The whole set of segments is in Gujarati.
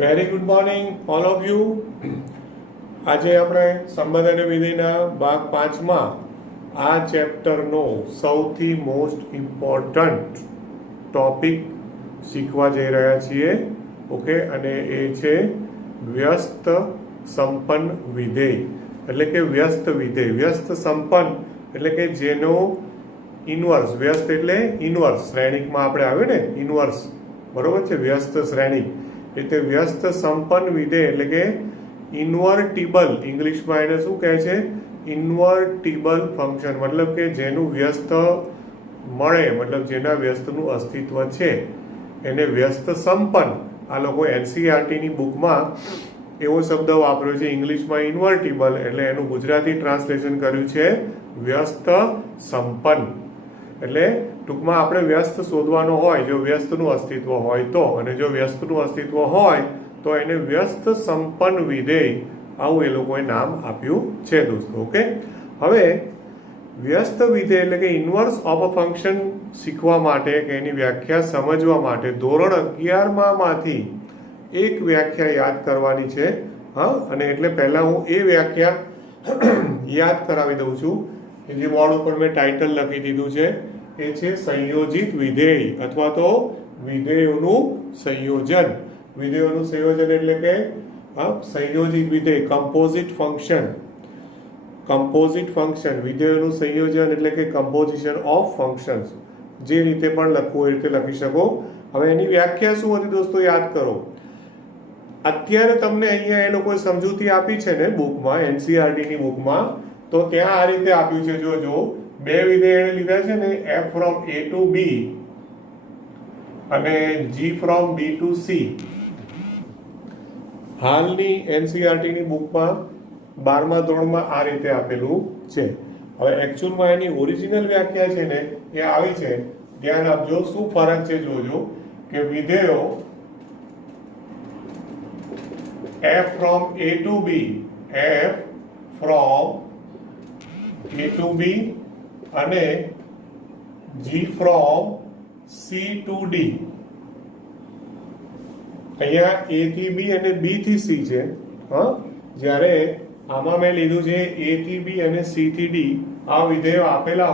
Very good morning all of you. આજે આપણે સંબંધ અને વિધેયના ભાગ 5માં આ ચેપ્ટરનો સૌથી મોસ્ટ ઇમ્પોર્ટન્ટ ટોપિક શીખવા જઈ રહ્યા છીએ. ઓકે, અને એ છે વ્યસ્ત સંપન્ન વિધેય, એટલે કે વ્યસ્ત વિધેય. વ્યસ્ત સંપન્ન એટલે કે જેનો ઇનવર્સ, વ્યસ્ત એટલે ઇનવર્સ, શ્રેણિકમાં આપણે આવ્યું ને ઇનવર્સ, બરોબર છે, વ્યસ્ત શ્રેણિક. એટલે વ્યસ્ત સંપન્ન વિધેય એટલે કે ઇન્વર્ટિબલ, ઇંગ્લિશમાં એને શું કહે છે? ઇન્વર્ટિબલ ફંક્શન, મતલબ કે જેનું વ્યસ્ત મળે, મતલબ જેના વ્યસ્તનું અસ્તિત્વ છે એને વ્યસ્ત સંપન્ન. આ લોકો એનસીઈઆરટીની બુકમાં એવો શબ્દ વાપર્યો છે, ઇંગ્લિશમાં ઇન્વર્ટિબલ, એટલે એનું ગુજરાતી ટ્રાન્સલેશન કર્યું છે વ્યસ્ત સંપન્ન. એટલે ટૂંકમાં આપણે વ્યસ્ત શોધવાનો હોય, જો વ્યસ્તનું અસ્તિત્વ હોય તો, અને જો વ્યસ્તનું અસ્તિત્વ હોય તો એને વ્યસ્ત સંપન્ન વિધેય, આવું એ લોકોએ નામ આપ્યું છે દોસ્તો. ઓકે, હવે વ્યસ્ત વિધેય એટલે કે ઇન્વર્સ ઓફ અ ફંક્શન શીખવા માટે કે એની વ્યાખ્યા સમજવા માટે ધોરણ 11 માંથી એક વ્યાખ્યા યાદ કરવાની છે. હા, અને એટલે પહેલા હું એ વ્યાખ્યા યાદ કરાવી દઉં છું. જે બોર્ડ ઉપર મેં ટાઇટલ લખી દીધું છે એ છે સંયોજિત વિધેય અથવા તો વિધેયોનું સંયોજન. વિધેયોનું સંયોજન એટલે કે સંયોજિત વિધેય, કમ્પોઝિટ ફંક્શન. કમ્પોઝિટ ફંક્શન, વિધેયોનું સંયોજન એટલે કે કમ્પોઝિશન ઓફ ફંક્શન્સ. જે રીતે પણ લખવું એ રીતે લખી શકો. હવે એની વ્યાખ્યા શું હતી દોસ્તો, યાદ કરો. અત્યારે તમને અહીંયા એ લોકોએ સમજૂતી આપી છે ને બુકમાં, એનસીઈઆરટીની બુકમાં, તો ત્યાં આ રીતે આપ્યું છે. જો બે વિધેય લીધા છે ને, f from a to b અને g from b to c. હાલની એનસીઈઆરટીની બુકમાં 12મા ધોરણમાં આ રીતે આપેલું છે. હવે એકચ્યુઅલમાં એની ઓરિજિનલ વ્યાખ્યા છે ને એ આવી છે, ધ્યાન આપજો. શું ફરક છે જોજો કે વિધેયો f from a to b, f from a to b અને g from c to d. અહીંયા a થી b અને b થી c છે. હા, જ્યારે આમાં મેં લીધું છે a થી b અને c થી d. આ વિધેયો આપેલા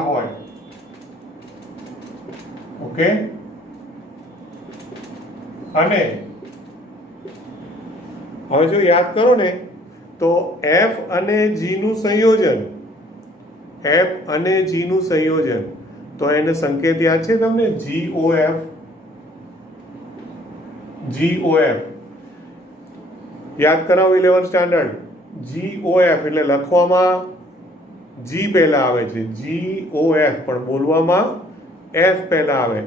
હોય. ઓકે, અને હવે જો યાદ કરો ને તો f અને g નું સંયોજન, f અને g નું સંયોજન, તો એને સંકેત યાદ છે તમને? GOF. GOF યાદ કરાવો 11th સ્ટાન્ડર્ડ. GOF એટલે લખવામાં G પહેલા આવે છે, GOF, પણ બોલવામાં F પહેલા આવે.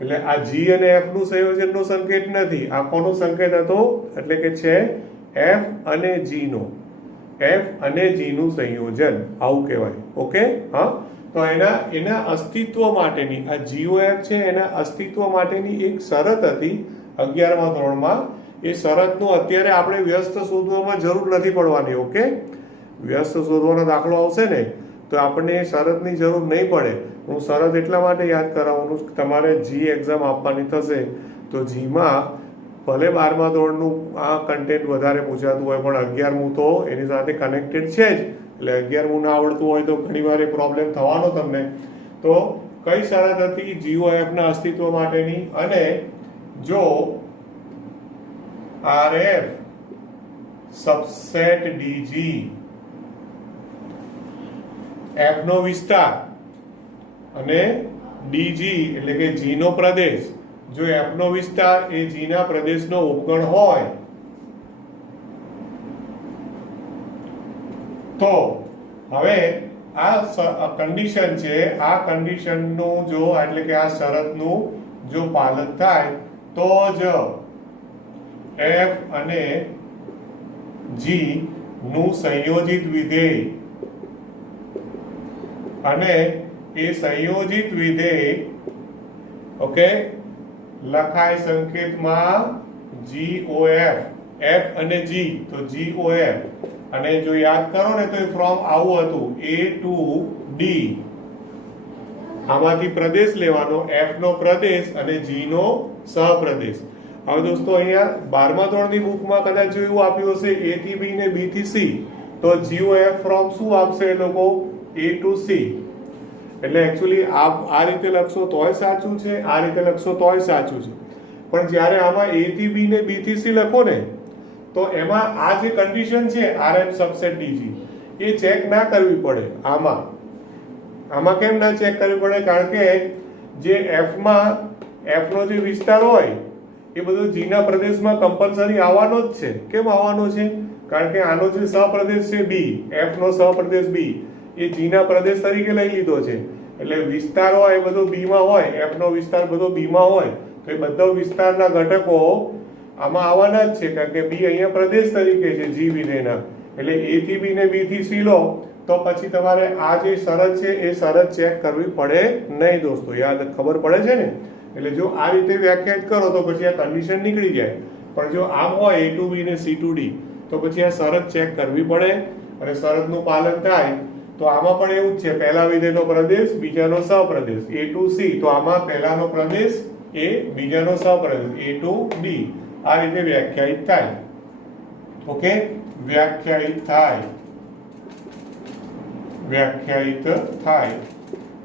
એટલે આ G અને F નું સંયોજનનો સંકેત નથી, આ કોનો સંકેત હતો? એટલે કે છે F અને G નો, F અને G નું સંયોજન, આવું કહેવાય. ઓકે, હા, તો એના અસ્તિત્વ માટેની આ GOF છે, એના અસ્તિત્વ માટેની એક શરત હતી 11મા ધોરણમાં. એ શરતનું અત્યારે આપણે વ્યસ્ત શોધવામાં જરૂર નથી પડવાની. ઓકે, વ્યસ્ત શોધવાનો દાખલો આવશે ને તો આપણને એ શરતની જરૂર નહીં પડે. હું શરત એટલા માટે યાદ કરાવવાનું, તમારે જી એક્ઝામ આપવાની થશે તો જીમાં ભલે 12મા ધોરણનું આ કન્ટેન્ટ વધારે પૂછાતું હોય, પણ 11મું તો એની સાથે કનેક્ટેડ છે જ. એટલે 11મું ના આવડતું હોય તો ઘણીવાર એ પ્રોબ્લેમ થવાનો તમને. તો કઈ શરત હતી GOF ના અસ્તિત્વ માટેની? અને જો RF સબસેટ DG, F નો વિસ્તાર અને DG એટલે કે G નો પ્રદેશ, જો F નો વિસ્તાર એ G ના પ્રદેશનો ઉપગણ હોય તો હવે આ કન્ડિશન છે, આ કન્ડિશનનું જો એટલે કે આ શરતનું જો પાલન થાય તો જ F અને G નું સંયોજિત વિધેય, અને એ સંયોજિત વિધેય ઓકે લખાય સંકેતમાં GOF, F અને G, તો GOF. અને જો યાદ કરો ને તો એ ફ્રોમ આવું હતું, A to D. આમાંથી પ્રદેશ લેવાનો, F નો પ્રદેશ અને G નો સહપ્રદેશ. હવે દોસ્તો અહીંયા 12મા ધોરણની બુકમાં કદાચ જો એવું આપ્યું હશે A થી B ને B થી C, તો GOF ફ્રોમ શું આપશે એ લોકો? A to C. એટલે એકચ્યુઅલી આ રીતે લખશો તોય સાચું છે, આ રીતે લખશો તોય સાચું છે, પણ જ્યારે આમાં A થી B ને B થી C લખો ને તો એમાં આ જે કન્ડિશન છે RM સબસેટ DG એ ચેક ના કરવી પડે. આમાં કેમ ના ચેક કરવી પડે? કારણ કે જે F નો જે વિસ્તાર હોય એ બધો G ના પ્રદેશમાં કમ્પલસરી આવવાનો જ છે. કેમ આવવાનો છે? કારણ કે આનો જે સહપ્રદેશ છે B, F નો સહપ્રદેશ B એ G ના પ્રદેશ તરીકે લઈ લીધો છે. એટલે વિસ્તાર હોય એ બધો B માં હોય, F નો વિસ્તાર બધો B માં હોય, તો એ બધા વિસ્તારના ઘટકો આમાં આવવાના જ છે, કારણ કે B અહીંયા પ્રદેશ તરીકે છે G વિધેયના. એટલે A થી B ને B થી C લો તો પછી તમારે આ જે શરત છે એ શરત ચેક કરવી પડે નહીં દોસ્તો. યાદ ખબર પડે છે ને? એટલે જો આ રીતે વ્યાખ્યાયિત કરો તો પછી આ કન્ડિશન નીકળી જાય. પણ જો આમ હોય A to B ને C to D તો પછી આ શરત ચેક કરવી પડે, અને શરતનું પાલન થાય તો આમાં પણ એવું જ છે. પહેલા વિધેયનો પ્રદેશ, બીજાનો સહપ્રદેશ A to C, તો આમાં પહેલાનો પ્રદેશ A, બીજાનો સહપ્રદેશ A to D. આ રીતે વ્યાખ્યાયિત થાય. ઓકે, વ્યાખ્યાયિત થાય.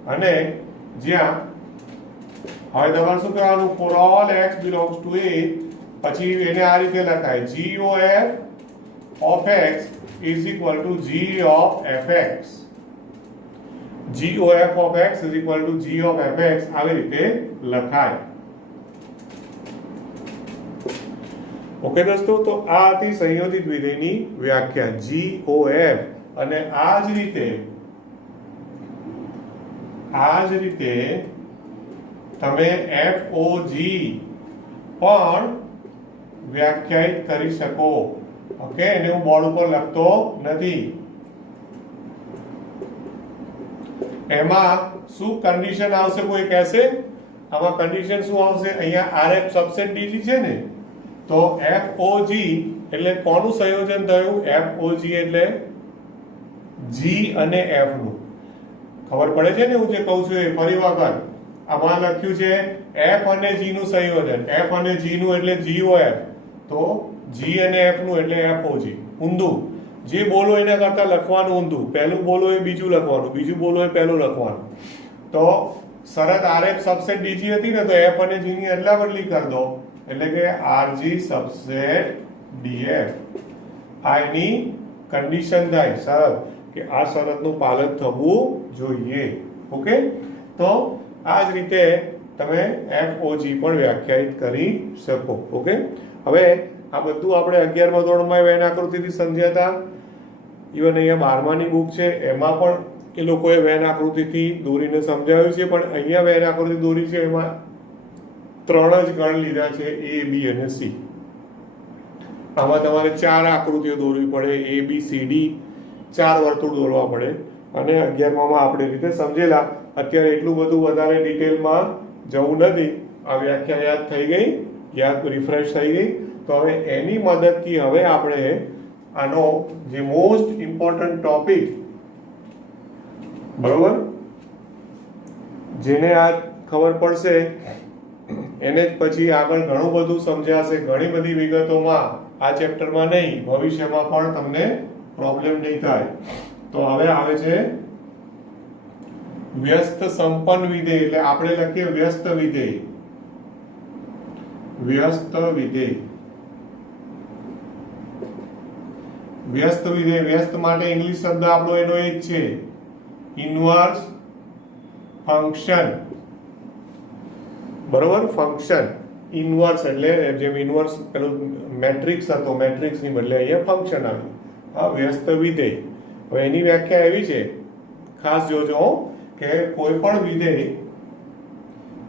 અને જ્યાં હવે તમારે શું કહેવાનું? For all x belongs to A, પછી એને આ રીતે લખાય GOF of x is equal to G of fx. GOF of x is equal to G of fx આવી રીતે લખાય. ઓકે દોસ્તો, તો આ હતી સંયોજિત વિધેયની વ્યાખ્યા GOF. અને આ જ રીતે તમે FOG પણ વ્યાખ્યાયિત કરી શકો. ઓકે, એને હું બોર્ડ ઉપર લખતો નથી. એમાં શું કન્ડિશન આવશે કોઈ કહેશે? આમાં કન્ડિશન શું આવશે? અહીંયા RM સબસેટ DG છે ને, તો FOG એટલે કોનું સંયોજન થયું? FOG એટલે G અને F નું. ખબર પડે છે ને હું જે કહું છું એ? ફરી વખત આમાં લખ્યું છે F અને G નું સંયોજન. F અને G નું એટલે GOF, તો G અને F નું એટલે FOG. ઊંધું જે બોલો એના કરતા લખવાનું ઊંધું. પહેલું બોલો એ બીજું લખવાનું, બીજું બોલો એ પહેલું લખવાનું. તો શરત RM સબસેટ DG હતી ને, તો F અને G ની અદલા બદલી કરી દો, એટલે કે RG સબસેટ DF. આ એની કન્ડિશન થાય, શરત, કે આ શરતનું પાલન થવું જોઈએ. ઓકે, તો આ જ રીતે તમે FOG પણ વ્યાખ્યાયિત કરી શકો. ઓકે, હવે આ બધું આપણે 11મા ધોરણમાં વેન આકૃતિથી સમજ્યા હતા. ઇવન અહીંયા 12માની બુક છે એમાં પણ એ લોકોએ વેન આકૃતિથી દોરીને સમજાવ્યું છે. પણ અહીંયા વેન આકૃતિ દોરી છે એમાં 3 જ ગણ લીધા છે, A, B અને C. આમાં તમારે 4 આકૃતિઓ દોરવી પડે, A, B, C, D 4 વર્તુળ દોરવા પડે. અને 11મામાં આપણે રીતે સમજેલા. અત્યારે એટલું બધું વધારે ડિટેલમાં જવું નથી. આ વ્યાખ્યા યાદ થઈ ગઈ, યાદ રિફ્રેશ થઈ ગઈ. તો હવે એની મદદથી હવે આપણે આનો જે મોસ્ટ ઇમ્પોર્ટન્ટ ટોપિક, બરોબર, જેને આ ખબર પડશે એને જ પછી આગળ ઘણું બધું સમજાશે. ઘણી બધી વિગતોમાં આ ચેપ્ટરમાં નહીં, ભવિષ્યમાં પણ તમને પ્રોબ્લેમ નહીં થાય. તો હવે આવે છે વ્યસ્ત સંપન્ન વિધેય. એટલે આપણે લખીએ વ્યસ્ત વિધેય. વ્યસ્ત વિધેય. વ્યસ્ત માટે ઇંગ્લિશ શબ્દ આપણો એનો એ જ છે, ઇન્વર્સ ફંક્શન. બરોબર, ફંક્શન. ઇન્વર્સ એટલે જેમ ઇન્વર્સ પેલું મેટ્રિક્સ હતો, મેટ્રિક્સની બદલે અહીંયા ફંક્શન આવ્યું. આ વ્યસ્ત વિધેય. હવે એની વ્યાખ્યા એવી છે, ખાસ જોજો કે કોઈ પણ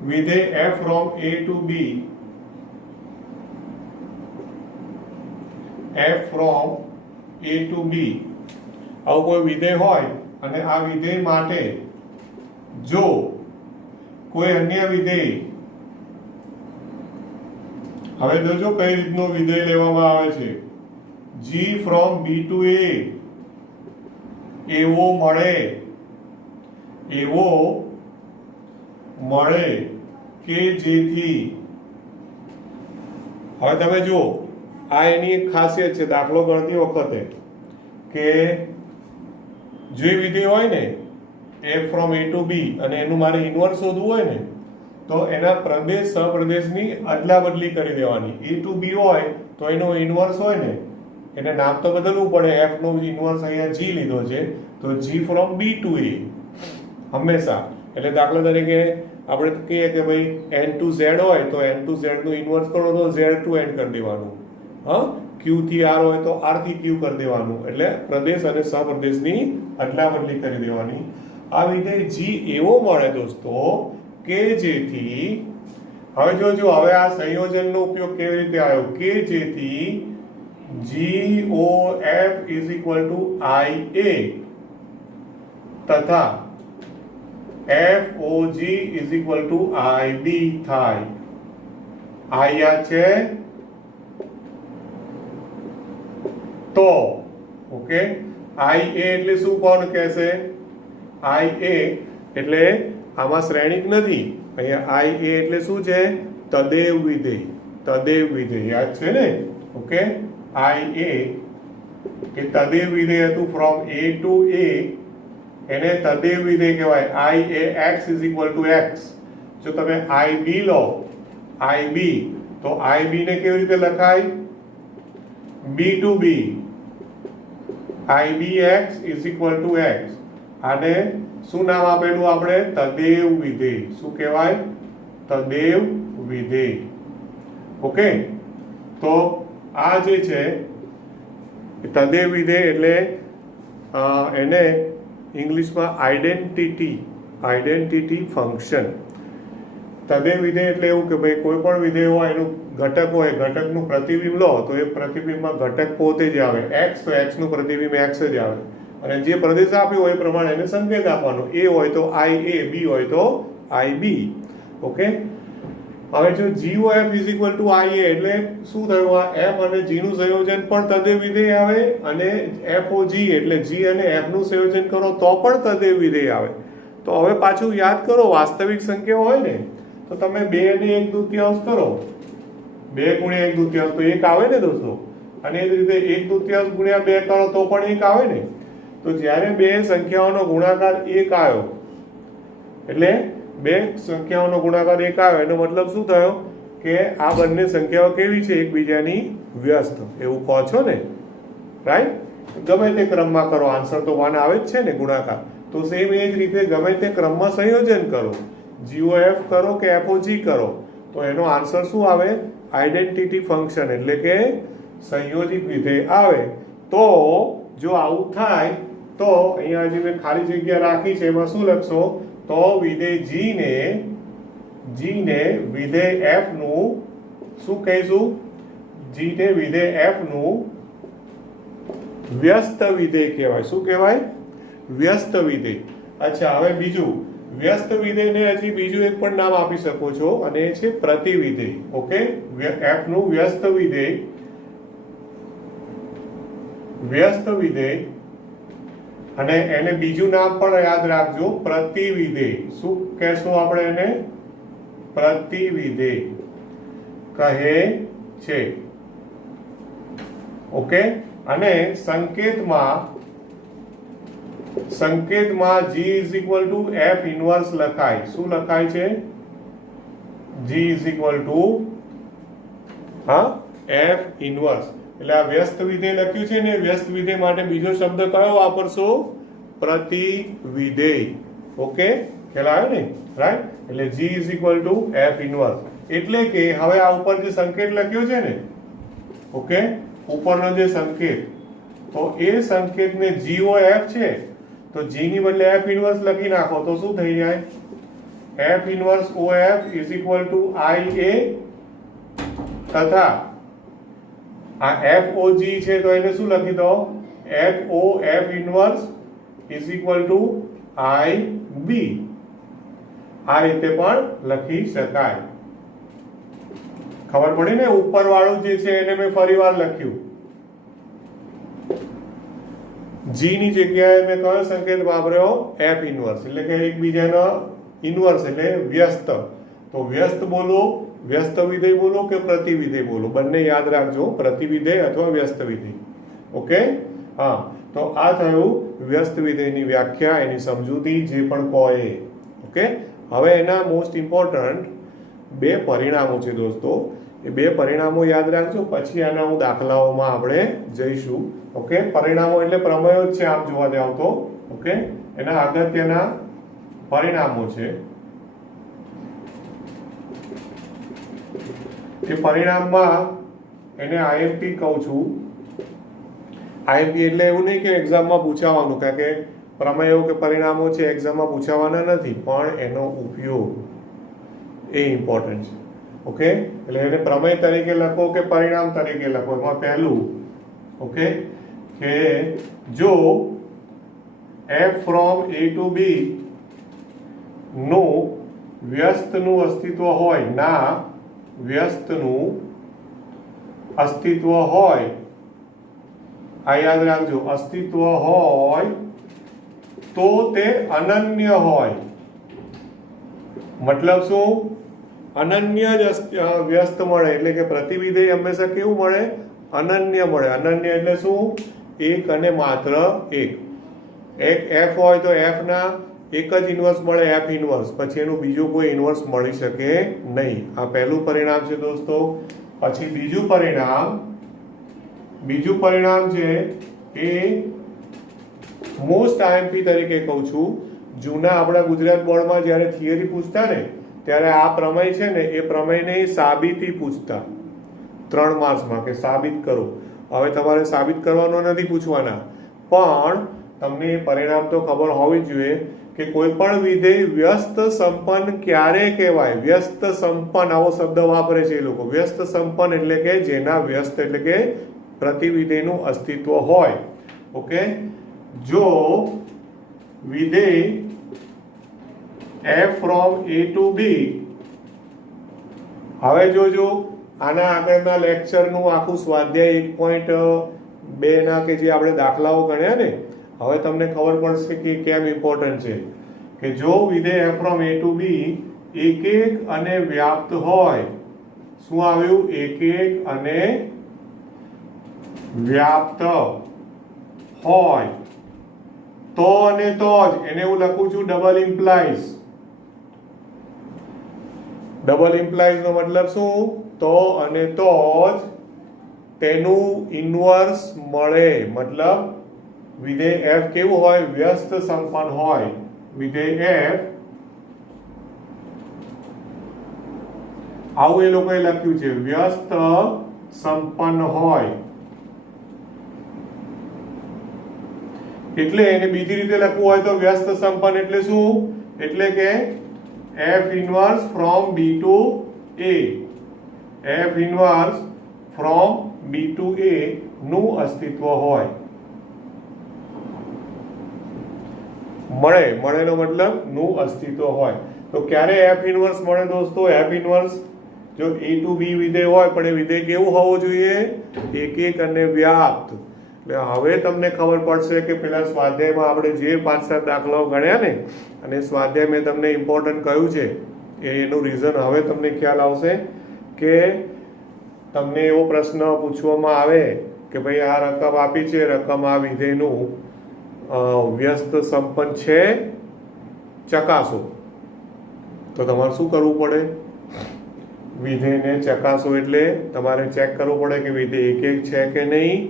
વિધેય F from A to B, F from A to B આવું કોઈ વિધેય હોય અને આ વિધેય માટે જો કોઈ અન્ય વિધેય, હવે જોજો કઈ રીતનો વિધેય લેવામાં આવે છે, G from B to A એવો મળે કે જેથી હવે તમે જુઓ, આ એની એક ખાસિયત છે દાખલો ગણતી વખતે કે જે વિધેય હોય ને f from a to b અને એનું મારે ઇન્વર્સ શોધવું હોય ને તો એના પ્રદેશ સહપ્રદેશની અદલા બદલી કરી દેવાની. a ટુ b હોય તો એનો ઇન્વર્સ હોય ને એને નામ તો બદલવું પડે. f નો ઇન્વર્સ અહીંયા g લીધો છે તો g from b to a હંમેશા. એટલે દાખલા તરીકે આપણે કહીએ કે ભાઈ n ટુ z હોય તો n ટુ z નું ઇન્વર્સ કરો તો z ટુ n કરી દેવાનું. હા, q થી r હોય તો r થી q કરી દેવાનું. એટલે પ્રદેશ અને સહપ્રદેશની અદલા બદલી કરી દેવાની. આ વિધેય g એવો મળે દોસ્તો કે જેથી હવે જોજો, હવે આ સંયોજનનો ઉપયોગ કેવી રીતે આવ્યો કે જેથી GOF is equal two IA તથા FOG is equal two IB થાય. આ યાદ છે તો ઓકે. IA એટલે શું કોણ કહેશે? IA એટલે આમાં શ્રેણિક નથી. અહીંયા IA એટલે શું છે? તદેવ વિધેય. તદેવ વિધેય યાદ છે ને? ઓકે. IA એ તદેવ વિધેય હતું ફ્રોમ a ટુ a, એને તદેવ વિધેય કહેવાય. IAX is equal to x. જો તમે IB લો, IB તો IB ને કેવી રીતે લખાય? b to b. IBX is equal to x. આને શું નામ આપેલું આપણે? તદેવ વિધેય. શું કહેવાય? તદેવ વિધેય. ઓકે. તો આ જે છે તદેવ વિધેય એટલે એને ઇંગ્લિશમાં આઈડેન્ટિટી ફંક્શન. તદેવ વિધેય એટલે એવું કે ભાઈ કોઈ પણ વિધેય હોય એનું ઘટક હોય, ઘટકનું પ્રતિબિંબ લો તો એ પ્રતિબિંબમાં ઘટક પોતે જ આવે. x તો x નું પ્રતિબિંબ x જ આવે અને જે પ્રદેશ આપ્યો હોય એ પ્રમાણે એને સંકેત આપવાનો. a હોય તો IA, b હોય તો IB. ઓકે. હવે જો GOF is equal two IA એટલે શું થયું? આ f અને g નું સંયોજન પણ તદેવ વિધેય આવે અને FOG એટલે g અને f નું સંયોજન કરો તો પણ તદેવ વિધેય આવે. તો હવે પાછું યાદ કરો, વાસ્તવિક સંખ્યાઓ હોય ને તો તમે 2 ને 1/2 કરો. 2 ગુણ્યા 1/2 તો 1 આવે ને દોસ્તો. અને એ જ રીતે 1/2 ગુણ્યા 2 કરો તો પણ 1 આવે ને. તો જ્યારે બે સંખ્યાઓનો ગુણાકાર 1 આવ્યો એટલે બે સંખ્યાઓનો ગુણાકાર 1 આવ્યો એનો મતલબ શું થયો કે આ બંને સંખ્યાઓ કેવી છે? એકબીજાની વ્યસ્ત. એવું કહો છો ને, રાઈટ? ગમે તે ક્રમમાં કરો, આન્સર તો 1 આવે જ છે ને ગુણાકાર. તો સેમ એ જ રીતે ગમે તે ક્રમમાં સંયોજન કરો, GOF કરો કે FOG કરો તો એનો આન્સર શું આવે? આઈડેન્ટિટી ફંક્શન એટલે કે સંયોજિત વિધેય આવે. તો જો આવું થાય તો અહીંયા જે મેં ખાલી જગ્યા રાખી છે એમાં શું લખશો? તો વિધેય g ને વિધેય f નું શું કહીશું? g ને વિધેય f નું વ્યસ્ત વિધેય કહેવાય. શું કહેવાય? વ્યસ્ત વિધેય. અચ્છા, હવે બીજું વ્યસ્ત વિધેયને હજી બીજું એક પણ નામ આપી શકો છો અને એ છે પ્રતિવિધેય. ઓકે. f નું વ્યસ્ત વિધેય અને એને બીજું નામ પણ યાદ રાખજો, પ્રતિવિધેય. શું કહેશું આપણે એને? પ્રતિવિધેય કહે છે. ઓકે. અને સંકેતમાં g is equal to f inverse લખાય. શું લખાય છે? g is equal to f inverse. એટલે આ વ્યસ્ત વિધેય લખ્યું છે ને, વ્યસ્ત વિધેય માટે બીજો શબ્દ કયો વાપરશો? પ્રતિવિધેય. ઓકે. ખ્યાલ આવ્યો ને? રાઈટ. એટલે g is equal to f inverse. એટલે કે હવે આ ઉપર જે સંકેત લખ્યો છે ને, ઓકે, ઉપરનો જે સંકેત, તો એ સંકેતને GOF છે તો g ની બદલે f ઇન્વર્સ લખી નાખો તો શું થઈ જાય? f inverse OF is equal two IA તથા આ FOG છે તો એને શું લખી દો? FOF inverse is equal two IB. આ રીતે પણ લખી શકાય. ખબર પડી ને? ઉપર વાળું જે છે એને મેં ફરીવાર લખ્યું. g ની જગ્યાએ મેં કયો સંકેત વાપર્યો? f inverse. એટલે કે એકબીજાનો ઇન્વર્સ એટલે વ્યસ્ત. તો વ્યસ્ત બોલો વ્યસ્ત વિધેય બોલો કે પ્રતિવિધેય બોલો, બંને યાદ રાખજો, પ્રતિવિધેય અથવા વ્યસ્ત વિધેય. ઓકે, હા. તો આ થયું વ્યસ્ત વિધેયની વ્યાખ્યા, એની સમજૂતી, જે પણ કહો એ. ઓકે, હવે એના મોસ્ટ ઇમ્પોર્ટન્ટ બે પરિણામો છે દોસ્તો. એ બે પરિણામો યાદ રાખજો, પછી આના હું દાખલાઓમાં આપણે જઈશું. ઓકે, પરિણામો એટલે પ્રમેયો જ છે આમ જોવા જાવ તો. ઓકે, એના અગત્યના પરિણામો છે. એ પરિણામમાં એને આઈએમપી કહું છું. આઈએમપી એટલે એવું નહીં કે એક્ઝામમાં પૂછાવાનું, કારણ કે પ્રમેયો કે પરિણામો છે એક્ઝામમાં પૂછાવાના નથી, પણ એનો ઉપયોગ એ ઇમ્પોર્ટન્ટ છે. ઓકે, એટલે એને પ્રમેય તરીકે લખો કે પરિણામ તરીકે લખો. એમાં પહેલું, ઓકે, કે જો f from a to b નું વ્યસ્તનું અસ્તિત્વ હોય, ના વ્યસ્તનું અસ્તિત્વ હોય, આ યાદ રાખજો, અસ્તિત્વ હોય તો તે અનન્ય હોય. મતલબ શું? અનન્ય જ વ્યસ્ત મળે, એટલે કે પ્રતિવિધેય હંમેશા કેવું મળે? અનન્ય મળે. અનન્ય એટલે શું? એક અને માત્ર એક. એક f હોય તો f ના એક જ ઇન્વર્સ મળે, f ઇન્વર્સ, પછી એનું બીજું કોઈ ઇન્વર્સ મળી શકે નહીં. આ પહેલું પરિણામ છે દોસ્તો. પછી બીજું પરિણામ છે એ મોસ્ટ આઈએમપી તરીકે કહું છું. જૂના આપણા ગુજરાત બોર્ડમાં જ્યારે થિયરી પૂછતા ને, ત્યારે આ પ્રમેય છે ને, એ પ્રમેયને સાબિતી પૂછતા 3 માર્ક્સમાં, કે સાબિત કરો. હવે તમારે સાબિત કરવાનો નથી પૂછવાના, પણ તમને એ પરિણામ તો ખબર હોવી જોઈએ કે કોઈ પણ વિધેય વ્યસ્ત સંપન્ન ક્યારે કહેવાય. વ્યસ્ત સંપન્ન આવો શબ્દ વાપરે છે એ લોકો. વ્યસ્ત સંપન્ન એટલે કે જેના વ્યસ્ત એટલે કે પ્રતિવિધેયનું અસ્તિત્વ હોય. ઓકે, જો વિધેય f from a to b, હવે જોજો આના આગળના લેક્ચરનું આખું સ્વાધ્યાય 1.2 ના કે જે આપણે દાખલાઓ ગણ્યા ને, હવે તમને ખબર પડશે કે કેમ ઇમ્પોર્ટન્ટ છે. કે જો વિધેય f from a to b એક અને વ્યાપ્ત હોય, શું આવ્યું? એક અને વ્યાપ્ત હોય તો અને તો જ, એને હું લખું છું ડબલ ઇમ્પ્લાઇઝ. ડબલ ઇમ્પ્લાઇઝ નો મતલબ શું? તો અને તો જ તેનું ઇન્વર્સ મળે. મતલબ વિધેય f કેવું હોય? વ્યસ્ત સંપન્ન હોય. વિધેય f આવું એ લોકોએ લખ્યું છે, વ્યસ્ત સંપન્ન હોય. એટલે એને બીજી રીતે લખવું હોય તો વ્યસ્ત સંપન્ન એટલે શું? એટલે કે f inverse from b to a, f inverse from b to a નું અસ્તિત્વ હોય. મળેનો મતલબ નું અસ્તિત્વ હોય. તો ક્યારે f ઇન્વર્સ મળે દોસ્તો? f ઇન્વર્સ જો a to b વિધેય હોય, પણ એ વિધેય કેવું હોવું જોઈએ? એક અને વ્યાપ્ત. એટલે હવે તમને ખબર પડશે કે પેલા સ્વાધ્યાયમાં આપણે જે 5-7 દાખલાઓ ગણ્યા ને, અને સ્વાધ્યાય મેં તમને ઇમ્પોર્ટન્ટ કહ્યું છે, એનું રીઝન હવે તમને ખ્યાલ આવશે. કે તમને એવો પ્રશ્ન પૂછવામાં આવે કે ભાઈ આ રકમ આપી છે, રકમ આ વિધેયનું વ્યસ્ત સંપન્ન છે, ચકાસો. તો તમારે શું કરવું પડે? વિધેયને ચકાસો એટલે તમારે ચેક કરવું પડે કે વિધેય એક છે કે નહીં,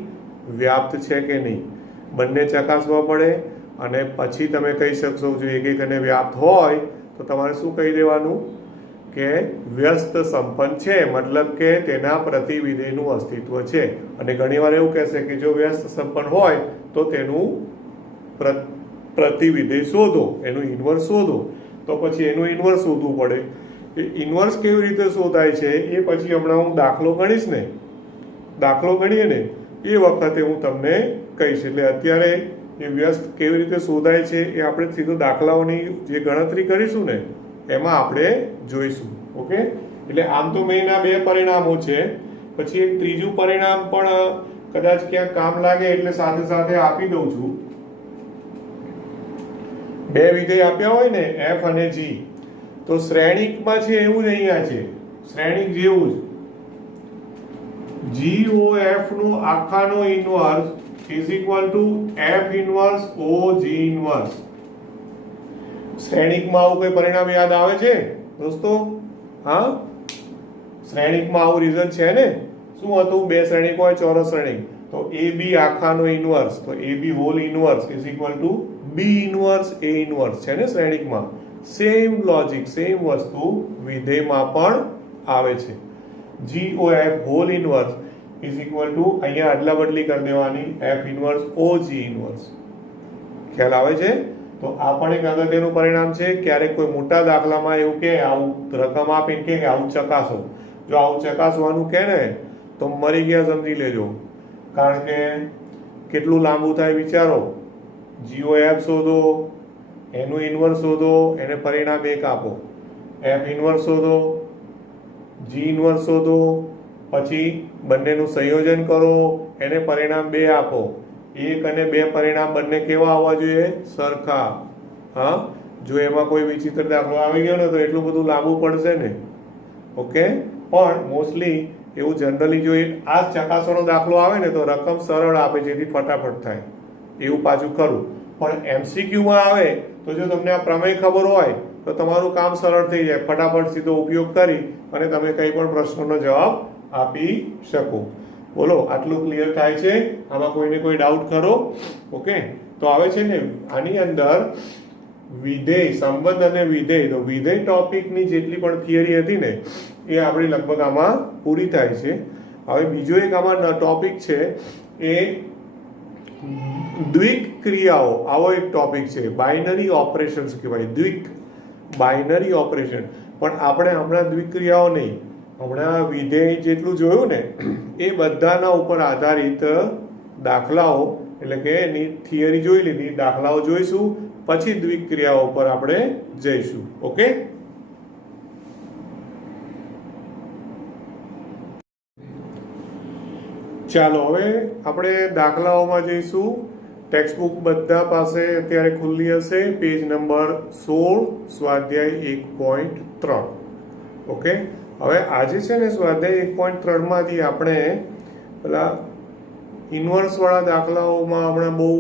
વ્યાપ્ત છે કે નહીં. બંને ચકાસવા પડે, અને પછી તમે કહી શકશો જો એક અને વ્યાપ્ત હોય તો તમારે શું કહી દેવાનું? કે વ્યસ્ત સંપન્ન છે, મતલબ કે તેના પ્રતિવિધેયનું અસ્તિત્વ છે. અને ઘણીવાર એવું કહેશે કે જો વ્યસ્ત સંપન્ન હોય તો તેનું પ્રતિવિધેય શોધો, એનું ઇન્વર્સ શોધો. તો પછી એનું ઇન્વર્સ શોધવું પડે. એ ઇન્વર્સ કેવી રીતે શોધાય છે એ પછી હમણાં હું દાખલો ગણીશ ને, દાખલો ગણીએ ને એ વખતે હું તમને કહીશ. એટલે અત્યારે એ વ્યસ્ત કેવી રીતે શોધાય છે એ આપણે સીધો દાખલાઓની જે ગણતરી કરીશું ને એમાં આપણે જોઈશું. ઓકે, એટલે આમ તો મેઇન આ બે પરિણામો છે. પછી એક ત્રીજું પરિણામ પણ કદાચ ક્યાંક કામ લાગે એટલે સાથે સાથે આપી દઉં છું. બે વિધેય આપ્યા હોય ને f અને g, તો શ્રેણિકમાં છે એવું જ અહીંયા છે. શ્રેણિક જેવું જ GOF નું આખાનો inverse is equal to F inverse OG inverse. શ્રેણિકમાં આવું કોઈ પરિણામ યાદ આવે છે દોસ્તો? હા, શ્રેણિકમાં આવું રિઝલ્ટ છે ને? શું હતું? બે શ્રેણિક હોય, ચોરસ શ્રેણિક, તો AB આખાનો ઇન્વર્સ, તો AB whole inverse is equal to B inverse A inverse છે ને શ્રેણિકમાં. સેમ લોજિક, સેમ વસ્તુ વિધેયમાં પણ આવે છે. GOF whole inverse is equal to અહીંયા અદલા બદલી કરી દેવાની F ઇન્વર્સ OG ઇન્વર્સ. ખ્યાલ આવે છે? તો આ પણ એક અગત્યનું પરિણામ છે. ક્યારેક કોઈ મોટા દાખલામાં એવું કે આવું રકમ આપીને કે આવું ચકાસો, જો આવું ચકાસવાનું કે ને તો મરી ગયા સમજી લેજો. કારણ કે કેટલું લાંબુ થાય વિચારો. GOF શોધો, એનું ઇન્વર્સ શોધો, એને પરિણામ 1 આપો. F ઇન્વર્સ શોધો, G ઇન્વર્સ શોધો, પછી બંનેનું સંયોજન કરો, એને પરિણામ 2 આપો. 1 અને 2 પરિણામ બંને કેવા આવવા જોઈએ? સરખા. હા, જો એમાં કોઈ વિચિત્ર દાખલો આવી ગયો ને તો એટલું બધું લાંબુ પડશે ને. ઓકે, પણ મોસ્ટલી એવું જનરલી જો આ ચકાસવાનો દાખલો આવે ને તો રકમ સરળ આપે જેથી ફટાફટ થાય એવું પાછું ખરું. પણ MCQમાં આવે તો જો તમને આ પ્રમેય ખબર હોય તો તમારું કામ સરળ થઈ જાય. ફટાફટ સીધો ઉપયોગ કરી અને તમે કંઈ પણ પ્રશ્નનો જવાબ આપી શકો. બોલો, આટલું ક્લિયર થાય છે? આમાં કોઈને કોઈ ડાઉટ ખરો? ઓકે, તો આવે છે ને આની અંદર વિધેય, સંબંધ અને વિધેય. તો વિધેય ટોપિકની જેટલી પણ થિયરી હતી ને એ આપણી લગભગ આમાં પૂરી થાય છે. હવે બીજો એક આમાં ટોપિક છે એ દ્વિક ક્રિયાઓ. આવો એક ટોપિક છે, બાઇનરી ઓપરેશન્સ કહેવાય. દ્વિક, બાઇનરી ઓપરેશન. પણ આપણે હમણાં દ્વિક ક્રિયાઓ નહીં, હમણાં વિધેય જેટલું જોયું ને એ બધાના ઉપર આધારિત દાખલાઓ, એટલે કે એની થિયરી જોઈ લીધી, દાખલાઓ જોઈશું, પછી દ્વિક ક્રિયાઓ ઉપર આપણે જઈશું. ઓકે, ચાલો હવે આપણે દાખલાઓમાં જઈશું. ટેક્સ્ટબુક બધા પાસે અત્યારે ખુલ્લી હશે. પેજ નંબર 16, સ્વાધ્યાય 1.3. ઓકે, હવે આજે છે ને સ્વાધ્યાય 1.3 માંથી આપણે પેલા ઇન્વર્સ વાળા દાખલાઓમાં હમણાં બહુ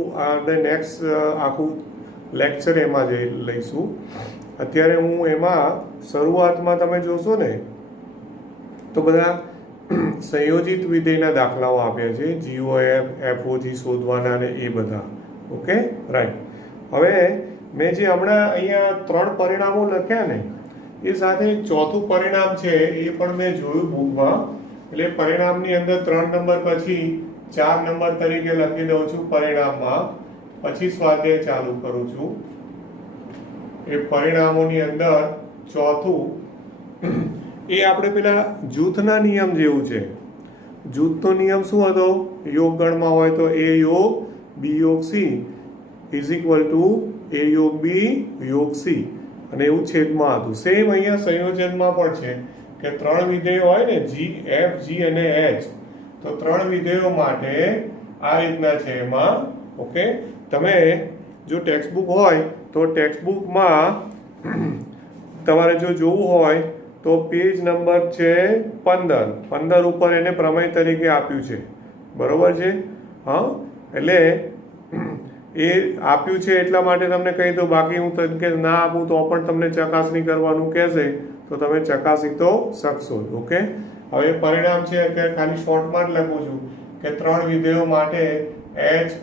નેક્સ્ટ આખું લેક્ચર એમાં લઈશું. અત્યારે હું એમાં શરૂઆતમાં તમે જોશો ને તો બધા સંયોજિત વિધેયના દાખલાઓ આપ્યા છે. GOF, FOG શોધવાના ને એ બધા. Okay, right. હવે મેં જે હમણાં અહીંયા 3 પરિણામો લખ્યા ને એ સાથે ચોથું પરિણામ છે એ પણ મેં જોયું બુકમાં. એટલે પરિણામની અંદર 3 નંબર પછી 4 નંબર તરીકે લખી દઉં છું પરિણામમાં, પછી સ્વાધ્યાય ચાલુ કરું છું. એ પરિણામોની અંદર ચોથું એ આપણે પેલા જૂથના નિયમ જેવું છે. જૂથનો નિયમ શું હતો? યોગ ગણમાં હોય તો A યોગ B યોગ C is equal two A યોગ B યોગ C, અને એવું છેદમાં હતું. સેમ અહીંયા સંયોજનમાં પણ છે કે 3 વિધેયો હોય ને G, F, G અને H, તો 3 વિધેયો માટે આ રીતના છે એમાં. ઓકે, તમે જો ટેક્સ્ટબુક હોય તો ટેક્સ્ટબુકમાં તમારે જો જોવું હોય તો પેજ નંબર છે 15 ઉપર એને પ્રમેય તરીકે આપ્યું છે. બરોબર છે? હા, એટલે એ આપ્યું છે એટલા માટે તમને કહી દો. બાકી હું કે ના આપું તો પણ તમને ચકાસણી કરવાનું કહેશે તો તમે ચકાસી તો શકશો. ઓકે, હવે પરિણામ છે અત્યારે ખાલી શોર્ટમાં જ લખું છું કે 3 વિધેયો માટે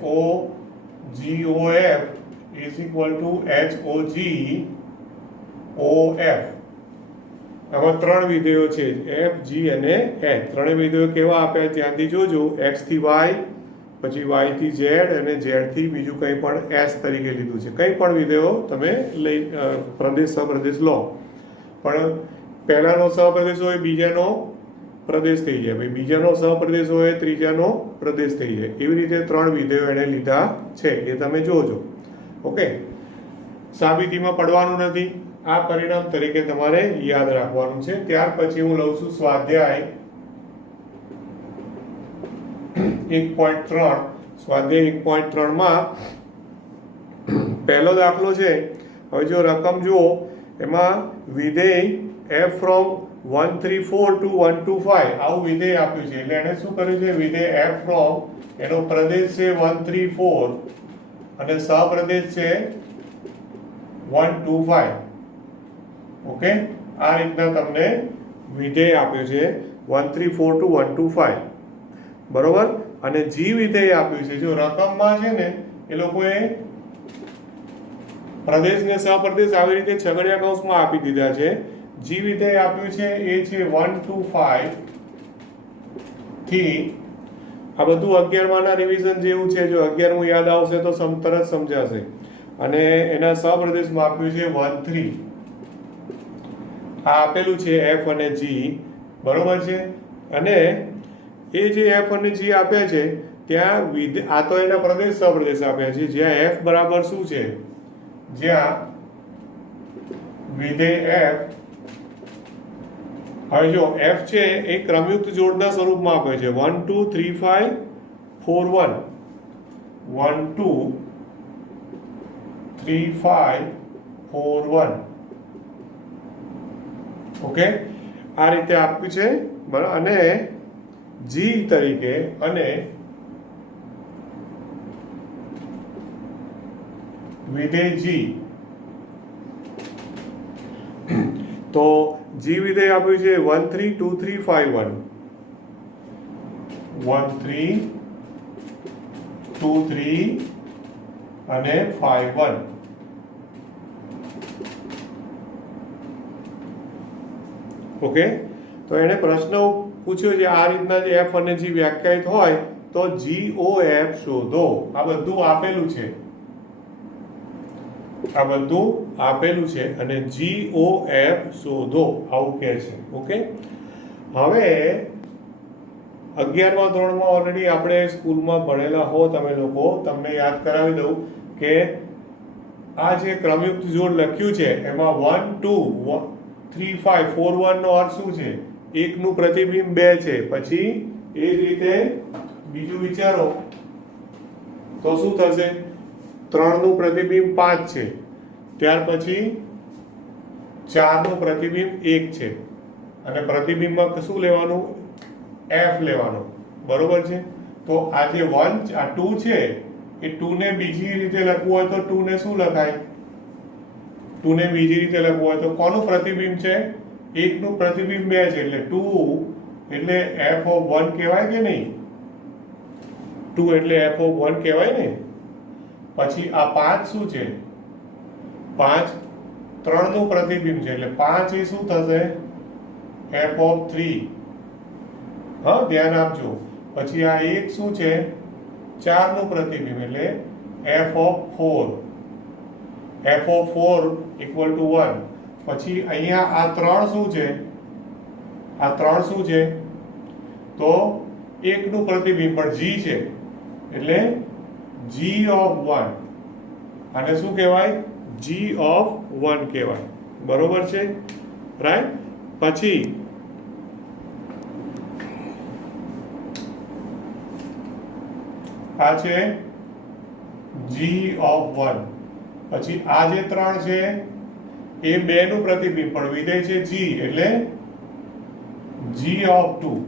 HOGOF is equal two HOGOF. આમાં 3 વિધેયો છે, F, G અને H. 3 વિધેયો કેવા આપ્યા ધ્યાનથી જોજો. X થી Y, પછી Y થી Z અને Z થી બીજું કંઈ પણ S તરીકે લીધું છે. કંઈ પણ વિધેયો તમે લઈ પ્રદેશ સપ્રદેશ લો, પણ પહેલાનો સહપ્રદેશ હોય બીજાનો પ્રદેશ થઈ જાય, ભાઈ બીજાનો સહપ્રદેશ હોય ત્રીજાનો પ્રદેશ થઈ જાય. એવી રીતે 3 વિધેયો એને લીધા છે, એ તમે જોજો. ઓકે, સાબિતીમાં પડવાનું નથી, આ પરિણામ તરીકે તમારે યાદ રાખવાનું છે. ત્યાર પછી હું લઉં છું સ્વાધ્યાય 1.3. સ્વાધ્યાય 1.3 માં પહેલો દાખલો છે. હવે જો રકમ જુઓ, એમાં વિધેય F ફ્રોમ 134 to 125 આવું વિધેય આપ્યું છે એટલે એને શું કર્યું છે વિધેય f ફ્રોમ એનો પ્રદેશ છે 134 અને સહપ્રદેશ છે 125 ઓકે આ રીતના તમને વિધેય આપ્યું છે 134 to 125 બરોબર અને g વિધેય આપ્યું છે જો રકમમાં છે ને એ લોકોએ પ્રદેશ ને સહપ્રદેશ આવી રીતે છગડીયા કૌંસમાં આપી દીધા છે g વિધેય આપ્યું છે એ છે 125 થી આ બધું 11 માના રિવિઝન જેવું છે જો 11મું યાદ આવશે તો તરત સમજાશે અને એના સહપ્રદેશમાં આપ્યું છે 13 આ આપેલું છે f અને g બરોબર છે અને એ જે f અને g આપ્યા છે ત્યાં આ તો એના પ્રદેશ સહપ્રદેશ આપ્યા છે જ્યાં f બરાબર શું છે જ્યાં વિધેય f હવે જો f છે એ ક્રમયુક્ત જોડના સ્વરૂપમાં આપે છે 1 2 3 5 4 1 1 2 3 5 4 1 ઓકે આ રીતે આપ્યું છે બરાબર અને g તરીકે અને વિધેય g તો g વિધેય આપ્યું છે 1 3 2 3 5 1 1 3 2 3 અને 5 1 ઓકે તો એને પ્રશ્ન પૂછ્યો છે આ રીતના જે f અને g વ્યાખ્યાયિત હોય તો GOF શોધો આ બધું આપેલું છે આ બધું આપેલું છે અને GOF શોધો આવું કહે છે ઓકે હવે 11મા ધોરણમાં ઓલરેડી આપણે સ્કૂલમાં ભણેલા હો તમે લોકો તમને યાદ કરાવી દઉં કે આ જે ક્રમયુક્ત જોડ લખ્યું છે એમાં 1 2 3 5 4 1 નો અર્થ શું છે એકનું પ્રતિબિંબ 2 છે પછી એ જ રીતે બીજું વિચારો તો શું થશે 3 નું પ્રતિબિંબ 5 છે ત્યાર પછી 4 નું પ્રતિબિંબ 1 છે અને પ્રતિબિંબમાં શું લેવાનું f લેવાનું બરોબર છે તો આ જે 1 આ 2 છે એ 2 ને બીજી રીતે લખવું હોય તો 2 ને શું લખાય 2 ને બીજી રીતે લખવું હોય તો કોનું પ્રતિબિંબ છે 1 નું પ્રતિબિંબ 2 છે એટલે 2 એટલે f of 1 કહેવાય કે નહીં 2 એટલે f of 1 કહેવાય ને પછી આ 5 શું છે 5 3 નું પ્રતિબિંબ છે એટલે 5 એ શું થશે f of 3 હા ધ્યાન આપજો પછી આ 1 શું છે 4 નું પ્રતિબિંબ એટલે f of 4 f of 4 equal to 1 પછી અહીંયા આ 3 શું છે આ 3 શું છે તો 1 નું પ્રતિબિંબ પણ g છે એટલે g of 1 આને શું કહેવાય g of 1 કહેવાય બરોબર છે રાઈટ પછી આ છે g of 1 પછી આ જે 3 છે એ 2 નું પ્રતિબિંબ પણ વિધેય છે g એટલે g of 2